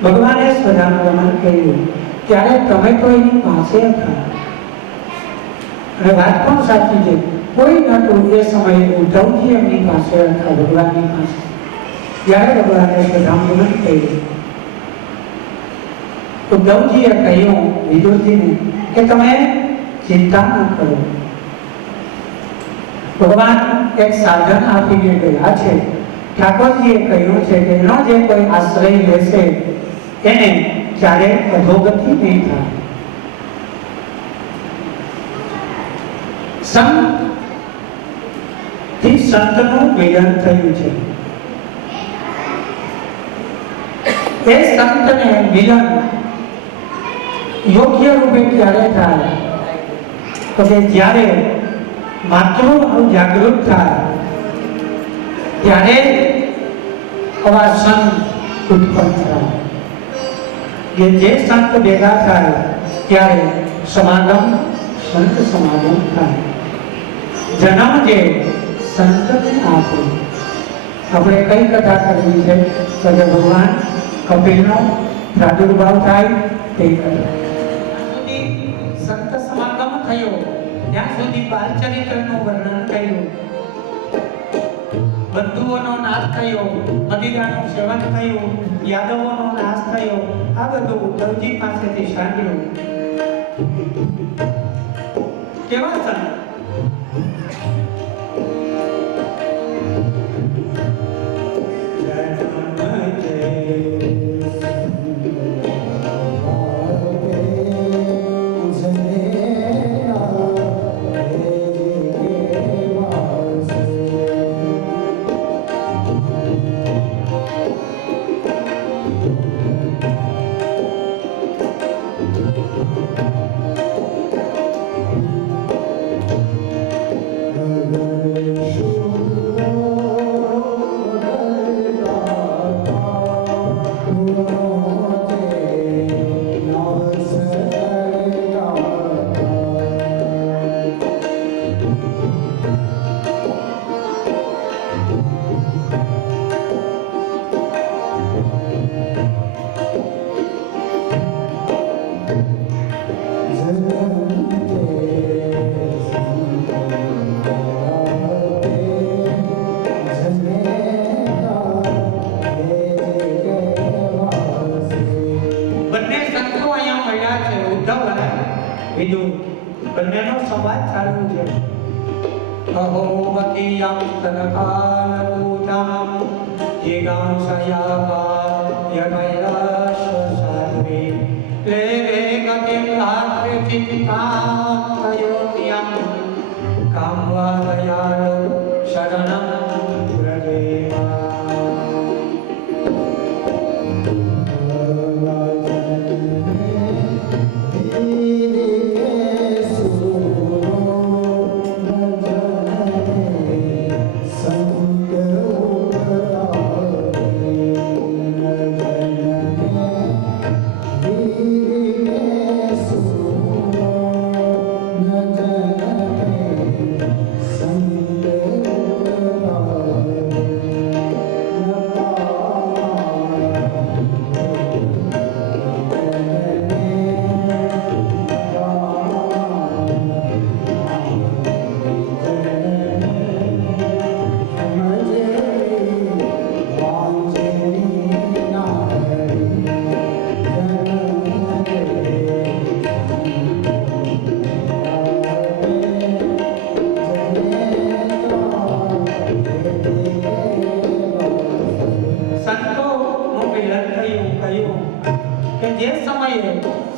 ભગવાને સ્વધામ ગમન કર્યું ત્યારે તમે તો એની પાસે હતા. અને વાત પણ સાચી છે, કોઈ નતું એ સમયે ઉદ્ધવજી એમની પાસે હતા, ભગવાનની પાસે. ત્યારે ભગવાને સ્વધામ ગમન કર્યું. ઉદ્ધવજીએ કહ્યું વિદુરજીને કે તમે ચિંતા ન કરો, ભગવાન એક સાધન આપીને ગયા છે ઠાકોરજીએ કહ્યું છે કે એનો જે કોઈ આશ્રય લેશે એને ક્યારે અધોગતિ નહીં થાય. સંત થી સંતનું મિલન થયું છે. એ સંતને મિલન યોગ્ય રૂપે ક્યારે થાય તો કે જ્યારે માતૃભાવ જાગૃત થાય ત્યારે આવા સંત ઉત્પન્ન થાય. કે જે સંત ભેગા થાય ત્યારે સમાગમ સંત સમાગમ થાય. જન્મ જે સંતને આપે. આપણે કઈ કથા કરવી છે તો કે ભગવાન કપિલનો પ્રાદુર્ભાવ થાય તે કથા. સંત સમાગમ થયો ત્યાં સુધી બાલચરિત્રનું વર્ણન કર્યું. બંધુઓનો નાશ થયો, મદિરાનું સેવન થયું, યાદવોનો નાશ થયો. આ બધું ઉદ્ધવજી પાસેથી સાંભળ્યું. કેવા સંત? બંનેનો સંવાદ ચાલુ છે. અહોમકીયં તનકાલ પૂજામ જીગાં સયાવા યમૈરાશ સાધવે લે વે ગતિમ રાત્રિ ચિત્તાં તયોન્યં કામવા દયાળ શરણં વ્રજેમા.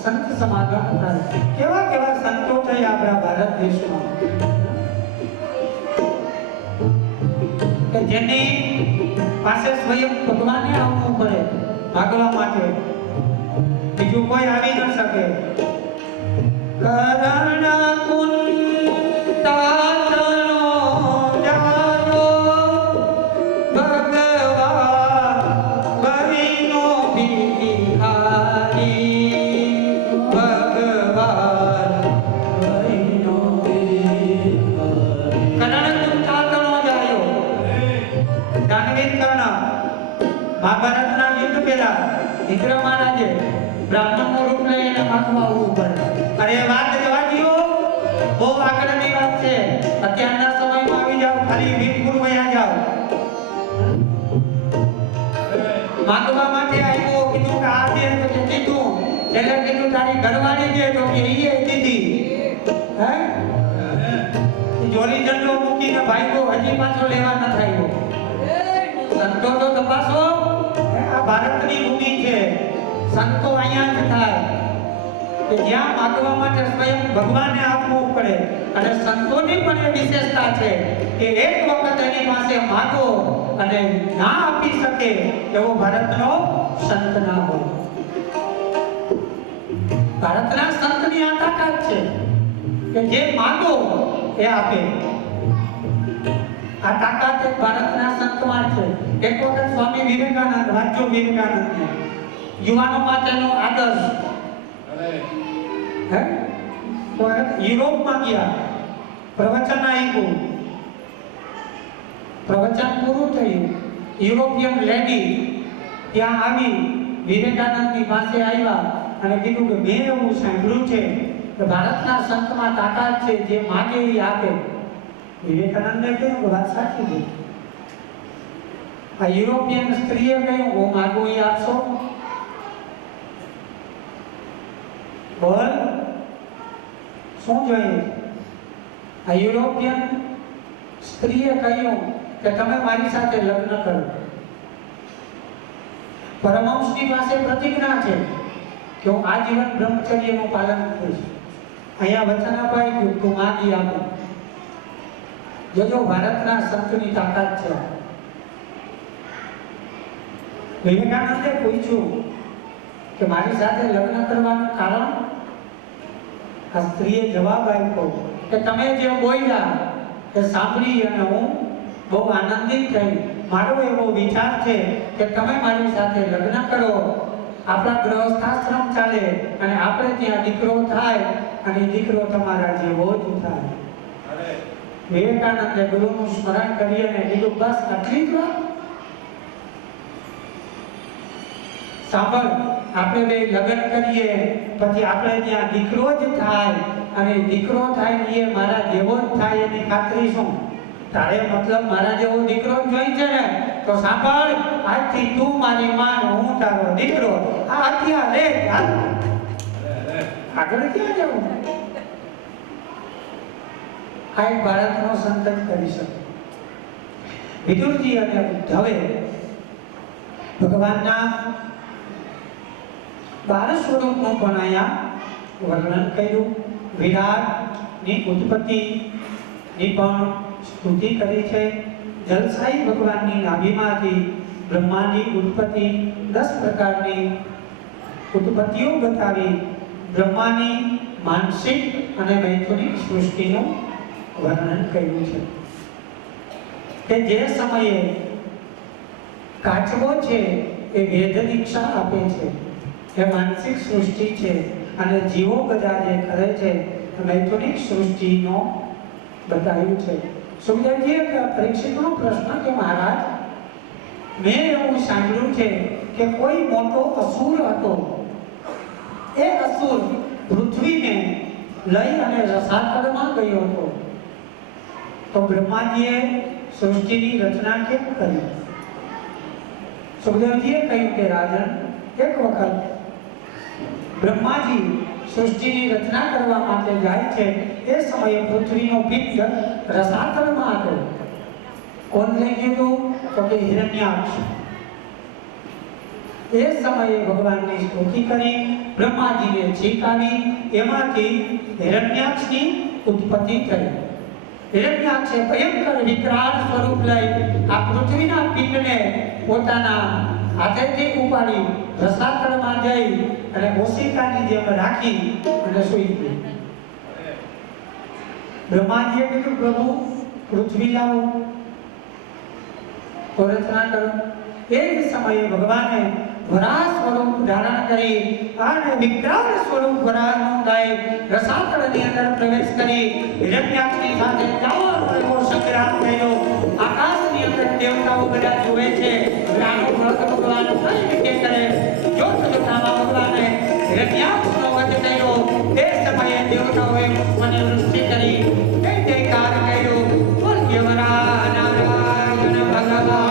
સંત સમાગમ થાય. કેવા કેવા સંતો છે આપણા ભારત દેશમાં કે જેની પાસે સ્વયં ભગવાને આવવું પડે ભાગવા માટે, બીજું કોઈ આવી ન શકે. કરણ મહાભારતના યુદ્ધ પહેલા ઇન્દ્ર મહારાજે બ્રાહ્મણનું રૂપ લઈ એને માગવા આવવું પડે. અરે વાત જવા દો, બહુ આગળની વાત છે. અત્યારના સમયમાં આવી જાવ, ખાલી વીરપુર વયા જાવ. માગવા માટે આવ્યો, કીધું કે આ દે તો કે કીધું, એટલે કીધું તારી ઘરવાળી દે તો કે ઈએ દીધી. હે જોરી જંડો મૂકીને ભાગ્યો, હજી પાછો લેવા ન થયો. સંતો તો તપાસો. આ ભારતની ભૂમિ છે, સંતો અહીંયા જ થાય કે જ્યાં માગવા માટે સ્વયં ભગવાનને આપવું પડે. અને સંતોની પણ એ વિશેષતા છે કે એક વખત એની પાસે માગો અને ના આપી શકે એવો ભારતનો સંત ના હોય. ભારતના સંતની આ તાકાત છે કે જે માગો એ આપે. આ તાકાત એક ભારતના સંતમાં છે. એક વખત સ્વામી વિવેકાનંદ, વાંચો વિવેકાનંદને, યુવાનો માટેનો આદર્શ, યુરોપમાં ગયા, પ્રવચન આપ્યું, પ્રવચન પૂરું થયું, યુરોપિયન લેડી ત્યાં આવી, વિવેકાનંદની પાસે આવ્યા અને કીધું કે મેં એવું સાંભળ્યું છે કે ભારતના સંતમાં તાકાત છે, જે માગે એ આપે. વિવેકાનંદને કહ્યું કે વાત સાચી છે. આ યુરોપિયન સ્ત્રીએ કહ્યું હું માગું એ આપશો? બોલ, શું જોઈએ? આ યુરોપિયન સ્ત્રીએ કહ્યું કે તમે મારી સાથે લગ્ન કરો. પરમહંસની પાસે પ્રતિજ્ઞા છે કે હું આજીવન બ્રહ્મચર્યનું પાલન કરીશ. અહીંયા વચન અપાઈ ગયું તું માગી આપો. જોજો ભારતના સંતની તાકાત છે. વિવેકાનંદે પૂછ્યું કે મારી સાથે લગ્ન કરવાનું કારણ? આ સ્ત્રીએ જવાબ આપ્યો કે તમે જે બોલ્યા એ સાંભળી અને હું બહુ આનંદિત થઈ. મારો એવો વિચાર છે કે તમે મારી સાથે લગ્ન કરો, આપણા ગૃહસ્થાશ્રમ ચાલે અને આપણે ત્યાં દીકરો થાય અને દીકરો તમારા જેવો જ થાય. વિવેકાનંદે ગુરુનું સ્મરણ કરી અને કીધું બસ આટલી જ વાત? સાંભળ, આપણે બે લગ્ન કરીએ પછી આપણે ત્યાં દીકરો જ થાય અને દીકરો થાય ને એ મારા જેવો જ થાય એની ખાતરી શું? તારે મતલબ મારા જેવો દીકરો જ જોઈ છે ને? તો સાંભળ, આજથી તું મારી માં, હું તારો દીકરો. આ અત્યારે રે આગળ ક્યાં જવું? આ એક ભારતનો સંત જ કરી શકે. વિદુરજી અને ઉદ્ધવે ભગવાનના 12 સ્વરૂપનું પણ અહીંયા વર્ણન કર્યું. વિરાટની ઉત્પત્તિની પણ સ્તુતિ કરી છે. જલસાઈ ભગવાનની નાભીમાંથી બ્રહ્માની ઉત્પત્તિ, 10 પ્રકારની ઉત્પત્તિઓ બતાવી બ્રહ્માની માનસિક અને મૈથુનિક સૃષ્ટિનું વર્ણન કર્યું છે. કે જે સમયે કાચબો છે એ વેદ દીક્ષા આપે છે, એ માનસિક સૃષ્ટિ છે, અને જીવો બધા જે કરે છે મૈથુનિક સૃષ્ટિનો બતાવ્યું છે. સુખદેવજીએ પરીક્ષિતનો પ્રશ્ન કે મહારાજ, મેં એવું સાંભળ્યું છે કે કોઈ મોટો અસુર હતો, એ અસુર પૃથ્વીને લઈ અને રસાતળમાં ગયો હતો, તો બ્રહ્માજીએ સૃષ્ટિની રચના કેમ કરી? સુખદેવજીએ કહ્યું કે રાજન, એક વખત બ્રહ્માજી સૃષ્ટિની રચના કરવા માટે જાય છે, એ સમયે પૃથ્વીનો પિંડ રસાતળમાં હતો. કોણ લઈ ગયું? તો કે હિરણ્યાક્ષ. એ સમયે ભગવાનની સ્તુતિ કરી, બ્રહ્માજીને છીંક આવી, એમાંથી હિરણ્યાક્ષની ઉત્પત્તિ થઈ. હિરણ્યાક્ષે ભયંકર વિકરાળ સ્વરૂપ લઈ આ પૃથ્વીના પિંડને પોતાના હાથેથી ઉપાડી રસાતળમાં જઈ અને ઓશિકાની જેમ રાખી અને સૂઈ ગઈ. બ્રહ્માજીએ કીધું પ્રભુ પૃથ્વી લાવો તો રચના કરો. એ જ સમયે ભગવાને વરાહ સ્વરૂપ ધારણ કરી અને વિકરાળ સ્વરૂપ વરાહનું લઈ રસાતળની અંદર પ્રવેશ કરી હિરણ્યાક્ષની સાથે એવો સંગ્રામ થયો. આકાશની અંદર દેવતાઓ બધા જુએ છે, આનો વ્રત ભગવાન કઈ રીતે કરે. જોતજોતામાં ભગવાને હિરણ્યાક્ષનો વધ કર્યો. તે સમયે દેવતાઓએ પુષ્પની વૃષ્ટિ કરી, જય જયકાર કર્યો. બોલ્યો વરાહ નારાયણ ભગવાન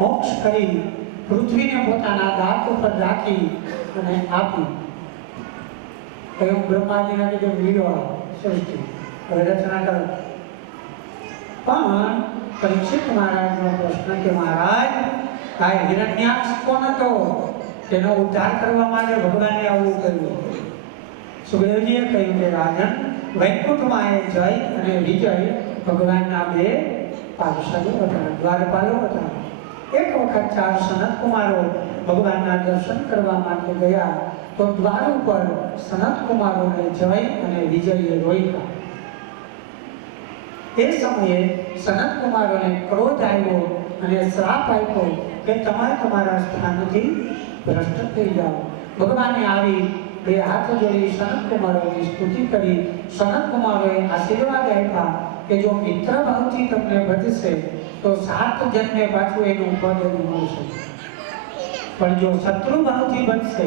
મોક્ષ કરી પૃથ્વીને પોતાના દાંત ઉપર રાખી અને આપી. કહ્યું બ્રહ્માજીને કીધું લીડો સૃષ્ટિ હવે રચના કરો. પણ પરીક્ષિત મહારાજનો પ્રશ્ન કે મહારાજ આ હિરણ્યાક્ષ કોણ હતો? તેનો ઉદ્ધાર કરવા માટે ભગવાને આવું કર્યું. સુખદેવજીએ કહ્યું કે રાજન, વૈકુંઠમાં એ જય અને વિજય ભગવાનના બે પાર્ષદો હતા, દ્વારપાલો હતા. એક વખત 4 સનત કુમારો ભગવાનના દર્શન કરવા માટે ગયા તો દ્વાર ઉપર સનત કુમારોને જય અને વિજયે રોક્યા. એ સમયે સનત કુમારોને ક્રોધ આવ્યો અને શ્રાપ આપ્યો કે તમે તમારા સ્થાનથી ભ્રષ્ટ થઈ જાઓ. ભગવાને આવી બે હાથ જોડી સનત કુમારોની સ્તુતિ કરી. સનત કુમારોએ આશીર્વાદ આપ્યા કે જો મિત્ર ભાવથી તમને ભજશે તો 7 જન્મે પાછું એનું પદ મળશે, પણ જો શત્રુ ભાવથી ભજશે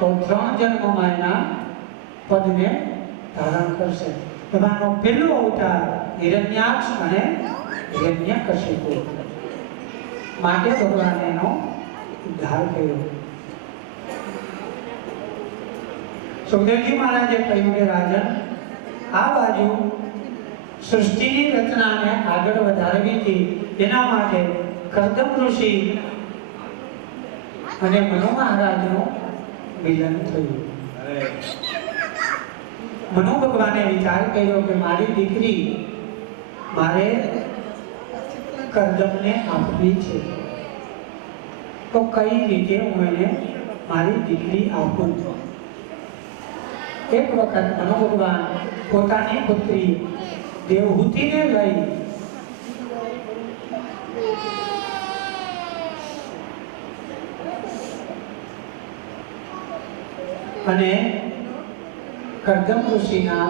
તો 3 જન્મમાં એના પદને ધારણ કરશે. એમાંનો પહેલો અવતાર હિરણ્યાક્ષ અને હિરણ્યકશિપુ. માટે ભગવાને એનો ઉદ્ધાર કર્યો. સુખદેવજી મહારાજે કહ્યું કે રાજન, આ બાજુ સૃષ્ટિની રચનાને આગળ વધારવી હતી, એના માટે કર્દમ ઋષિ અને મનુ મહારાજનું મિલન થયું. મનુ ભગવાને વિચાર કર્યો કે મારી દીકરી મારે કર્દમને આપવી છે, તો કઈ રીતે હું એને મારી દીકરી આપું? એક વખત મનુ ભગવાન પોતાની પુત્રી દેવહૂતિને લઈ અને કર્દમ ઋષિના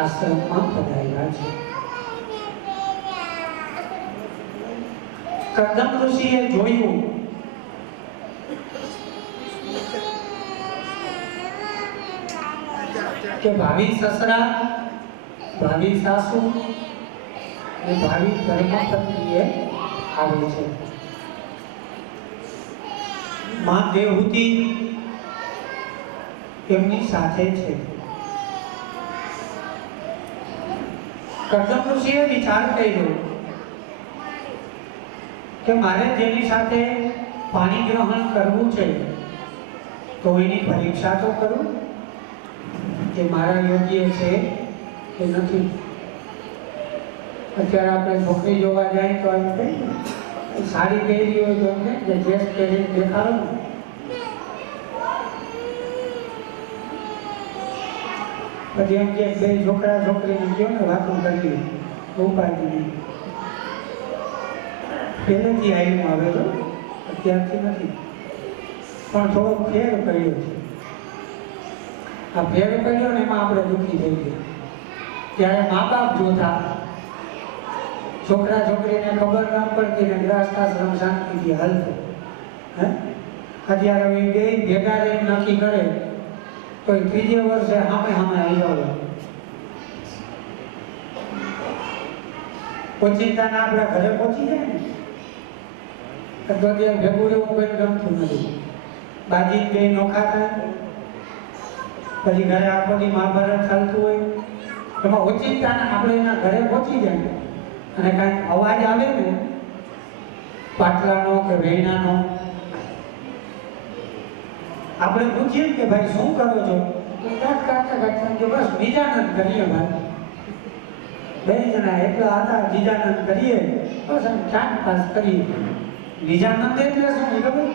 આશ્રમમાં પધાર્યા છે. કર્દમ ઋષિએ જોયું કે ભાવિ સસરા, ભાવિ સાસુ અને ભાવિ ધર્મપત્નીએ આવે છે. માં દેવહૂતિ એમની સાથે છે. કર્દમ ઋષિએ વિચાર કર્યો કે મારે જેની સાથે પાણી ગ્રહણ કરવું છે તો એની પરીક્ષા તો કરું કે મારા યોગ્ય છે કે નથી. અત્યારે આપણે છોકરી જોવા જાય તો એમ કહે સાડી પહેરી હોય તો એમ કે ડ્રેસ પહેરીને દેખાડો ને. પછી એમ કે બે છોકરા છોકરીને કહો ને વાતો કરી ઉપાડી નહીં. પહેલેથી આવ્યું આવે તો અત્યારથી નથી, પણ થોડો ફેર કર્યો છે. આ ફેર કર્યો ને એમાં આપણે દુઃખી થઈ ગયા. ત્યારે મા બાપ જોતા, છોકરા છોકરીને ખબર ન પડતી ને ગ્રહસ્થાશ્રમ શાંતિથી હાલતો. અત્યારે હવે બે ભેગા રહીને નક્કી કરે તો 3જે વર્ષે સામે આવી જાવ. ઓચિંતાના આપણા ઘરે પહોંચી જાય ને તો ત્યાં ભેગું રહેવું કોઈ ગમતું નથી. બાજી બે નોખા થાય, પછી ઘરે આખો દી મહાભારત ચાલતું હોય, એમાં ઓચિંતાના આપણે એના ઘરે પહોંચી જાય અને કાંઈક અવાજ આવે ને પાટલાનો કે વેણાનો, આપણે પૂછીએ કે ભાઈ શું કરો છો? તો કાઢતા કે બસ નિજાનંદ કરીએ ભાઈ. 2 જણા એટલા હતા, નિજાનંદ કરીએ બસ આમ ટાઈમ પાસ કરીએ. નિજાનંદ એટલે શું ખબર?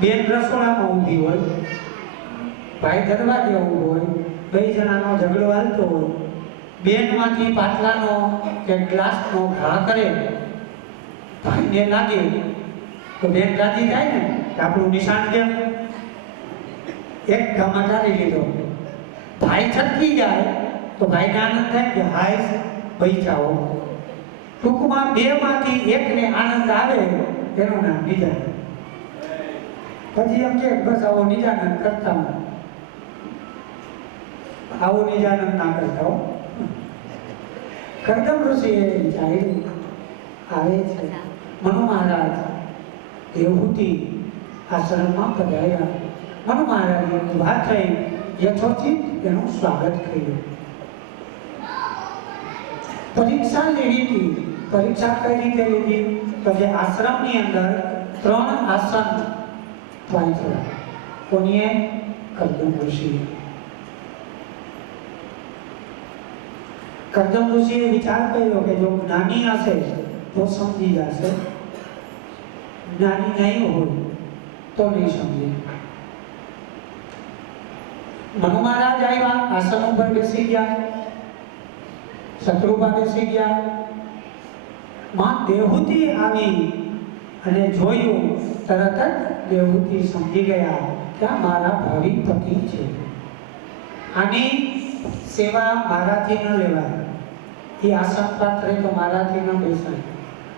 બેન રસોડામાં ઊભી હોય, ભાઈ દરવાજે ઊભો હોય, 2 જણાનો ઝઘડો હાલતો હોય, બેનમાંથી પાટલાનો કે ગ્લાસનો ઘા કરે, ભાઈને લાગે તો બેન રાજી થાય ને કે આપણું નિશાન કેમ એક ઘામાં ટાળી લીધો. ભાઈ છટકી જાય તો ભાઈને આનંદ થાય કે હાય બચાવો. ટૂંકમાં 2માંથી એકને આનંદ આવે એનું નામ નિજાનંદ. પછી એમ કે બસ આવો નિજાનંદ કરતા હું, આવો નિજાનંદ ના કરતા હું. કર્દમ ઋષિએ વિચાર્યું આવે છે. મનુ મહારાજ દેવહૂતિ આશ્રમમાં પધાર્યા. મનુ મહારાજની વાત થઈ, યથોચિત એનું સ્વાગત કર્યું. પરીક્ષા લેવી હતી. પરીક્ષા કઈ રીતે લીધી? તો જે આશ્રમની અંદર 3 આસન થાય છે. કોનીએ? કરદમ ઋષિએ. કરદમ ઋષિએ વિચાર કર્યો કે જો જ્ઞાની હશે તો સમજી જશે, જ્ઞાની નહીં હોય તો નહીં સમજે. મનુ મહારાજ આવ્યા, આસન ઉપર બેસી ગયા, શત્રુપા બેસી ગયા. માં દેહૂતિ આવી અને જોયું, તરત જ દેહૂતિ સમજી ગયા કે આ મારા ભાવિ પતિ છે, આની સેવા મારાથી ન લેવાય, એ આસન પાત્રે તો મારાથી ન બેસાય.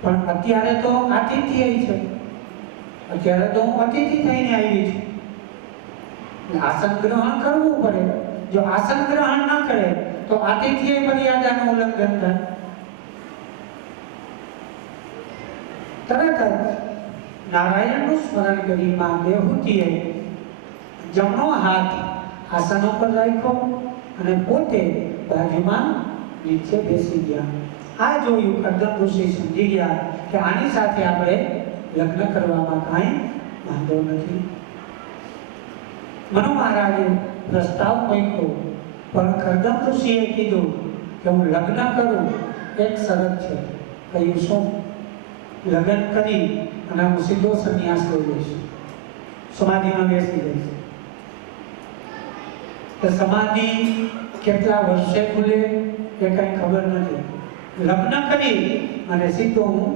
પણ અત્યારે તો આતિથ્ય છે, અત્યારે તો હું અતિથિ થઈને આવી છું, આસન ગ્રહણ કરવું પડે. જો આસન ગ્રહણ ન કરે તો આતિથ્ય મર્યાદાનું ઉલ્લંઘન થાય. તરત જ નારાયણનું સ્મરણ કરી માં દેહૂતિએ જમણો હાથ આસન ઉપર રાખ્યો અને પોતે બાજુમાં નીચે બેસી ગયા. આ જોયું કરદમ ઋષિ સમજી ગયા કે આની સાથે આપણે લગ્ન કરવામાં કાંઈ વાંધો નથી. મનુ મહારાજે પ્રસ્તાવ મૂક્યો, પણ કરદમ ઋષિએ કીધું કે હું લગ્ન કરું, એક શરત છે. કહ્યું શું? લગ્ન કરી અને હું સીધો સંન્યાસ લઈ લઈશ, સમાધિમાં બેસી જઈશ. તો સમાધિ કેટલા વર્ષે ખુલે એ કઈ ખબર નથી. લગ્ન કરી અને સીધો હું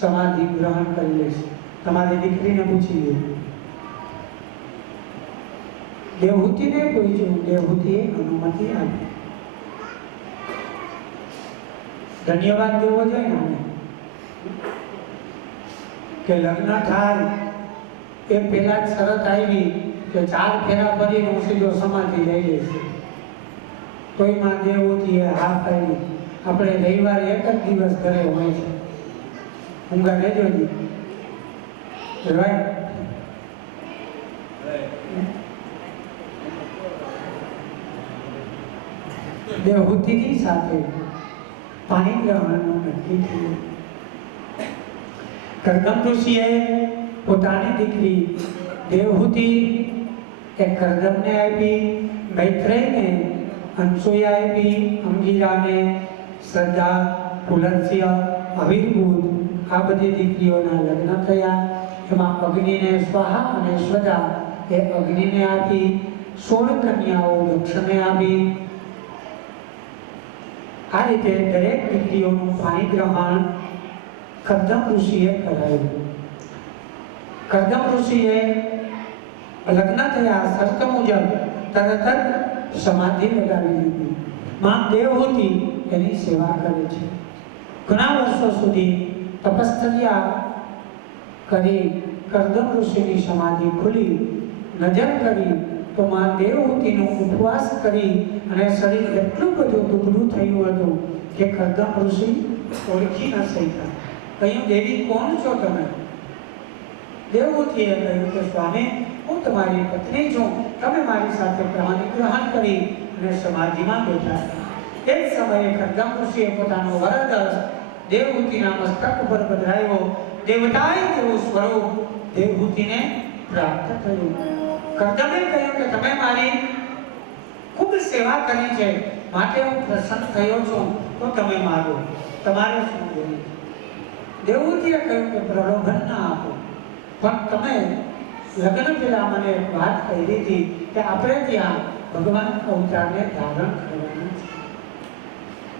સમાધિ ગ્રહણ કરી લઈશ. તમારી દીકરીને પૂછી લો. દેવહૂતિને પૂછ્યું, દેવહૂતિએ અનુમતિ આપી. ધન્યવાદ દેવો જોઈએ ને કે લગ્ન થાય એ પહેલા જ શરત આવી કે 4 ફેરા ભરીને હું સીધો સમાધિ લઈ લઈશ. કોઈ માં દેવહૂતિએ હા પાડી. આપણે રવિવારે એક જ દિવસ ઘરે હોય છે, ઊંઘા લેજો જી દેવહૂતિની સાથે પાણી ગ્રહણનું નક્કી થયું. કરદમ ઋષિએ પોતાની દીકરી દેવહૂતિ એક કરદમને આપી, મૈત્રેયને અનસૂયા આપી, અંગિરાને શ્રદ્ધા, પુલત્સ્ય, અવિર્ભૂત આ બધી દીકરીઓના લગ્ન થયા. એમાં અગ્નિને સ્વાહા અને સ્વદા એ અગ્નિને આપી, 16 કન્યાઓ દક્ષને આપી. આ રીતે દરેક દીકરીઓનું પાણી ગ્રહણ કરદમ ઋષિએ કરાયું. કરદમ ઋષિએ લગ્ન થયા શરત મુજબ તરત જ સમાધિ લગાવી દીધી. માં દેવહૂતિ એની સેવા કરે છે. ઘણા વર્ષો સુધી તપશ્ચર્યા કરી કરદમ ઋષિની સમાધિ ખુલી. નજર કરી તો માં દેવહૂતિનો ઉપવાસ કરી અને શરીર એટલું બધું દુબળું થયું હતું કે કરદમ ઋષિ ઓળખી ન શક્યા. કહ્યું, દેવી કોણ છો તમે? દેવહૂતિએ કહ્યું કે સ્વામી, હું તમારી પત્ની છું, તમે મારી સાથે પાણી ગ્રહણ કરી અને સમાધિમાં બેઠા. એ જ સમયે કરદમ ઋષિએ પોતાનો વરદ દેવહૂતિના મસ્તક ઉપર પધરાવ્યો. દેવતાએ તેવું સ્વરૂપ દેવહૂતિને પ્રાપ્ત થયું. કરદમે કહ્યું કે તમે મારી ખૂબ સેવા કરી છે, માટે હું પ્રસન્ન થયો છું, તો તમે મારો, તમારે શું જોઈએ? દેવહૂતિએ કહ્યું કે પ્રલોભન ના આપો, પણ તમે લગ્ન પહેલા મને વાત કરી હતી કે આપણે ત્યાં ભગવાન અવતારને ધારણ કરવાના છે,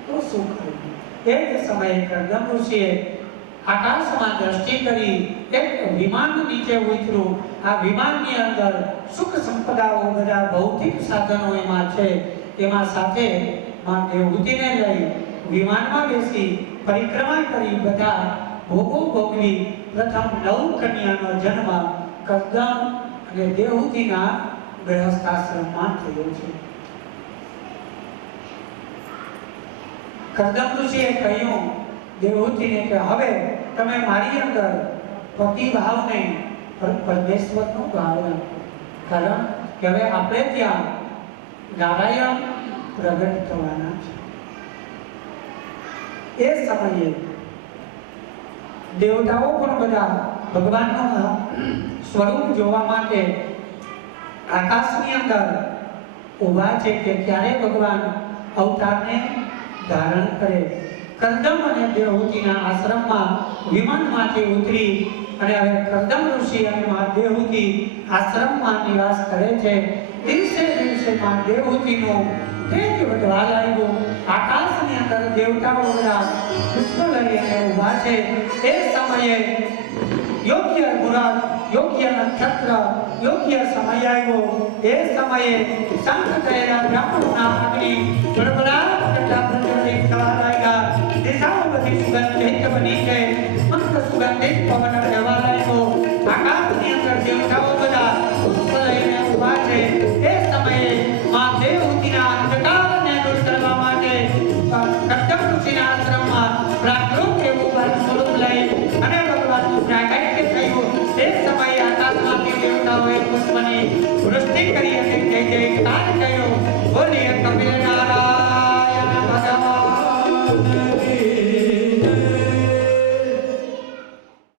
તો શું કરવું? એ જ સમયે કરદમ ઋષિએ આકાશમાં દ્રષ્ટિ કરી. એક વિમાન નીચે ઉતર્યું. આ વિમાનની અંદર સુખ સંપદાઓ, બધા ભૌતિક સાધનો એમાં છે. એમાં સાથે માં દેવહૂતિને લઈ વિમાનમાં બેસી પરિક્રમા કરી, બધા ભોગો ભોગવી. પ્રથમ 9 કન્યાનો જન્મ કરદમ અને દેવહૂતિના ગૃહસ્થાશ્રમમાં થયો છે. કરદમ ઋષિએ કહ્યું દેવહૂતિને કે હવે તમે મારી અંદર પતિ ભાવ નહીં, પરમેશ્વરનો ભાવ રાખો. કારણ કે હવે આપણે ત્યાં નારાયણ પ્રગટ થવાના છે. એ સમયે દેવતાઓ પણ બધા ભગવાનનું સ્વરૂપ જોવા માટે આકાશની અંદર ઊભા છે કે ક્યારે ભગવાન અવતારને ધારણ કરે. કરદમ અને દેવહૂતિના આશ્રમમાં વિમાનમાંથી ઉતરી અને હવે કરદમ ઋષિ અને મા દેવહૂતિ આશ્રમમાં નિવાસ કરે છે. દિવસે દિવસે મા દેવહૂતિનું તેજ વધવા લાગ્યું. આકાશની અંદર દેવતાઓ બધા પુષ્પ લઈને ઊભા છે. એ સમયે યોગ્ય મુહૂર્ત, યોગ્ય નક્ષત્ર, યોગ્ય સમય આવ્યો. એ સમયે શાંત થયેલા બ્રાહ્મણોના અગ્નિ બળબડાટ કરતા પ્રજ્વલિત થવા લાગ્યા. દિશાઓ બધી સુગંધિત બની છે. મસ્ત સુગંધિત પવન વહેવા લાગ્યો. આકાશની અંદર દેવતાઓ બધા પુષ્પ લઈને ઊભા છે. એ સમયે મા દેવહૂતિના અંધકારને દૂર કરવા માટે કરદમ ઋષિના આશ્રમમાં પ્રાકૃત એવું સ્વરૂપ લઈ અને ભગવાનનું પ્રાગટ્ય થયું. એ સમયે આકાશમાંથી દેવતાઓએ પુષ્પની વૃષ્ટિ કરી અને જય જયકાર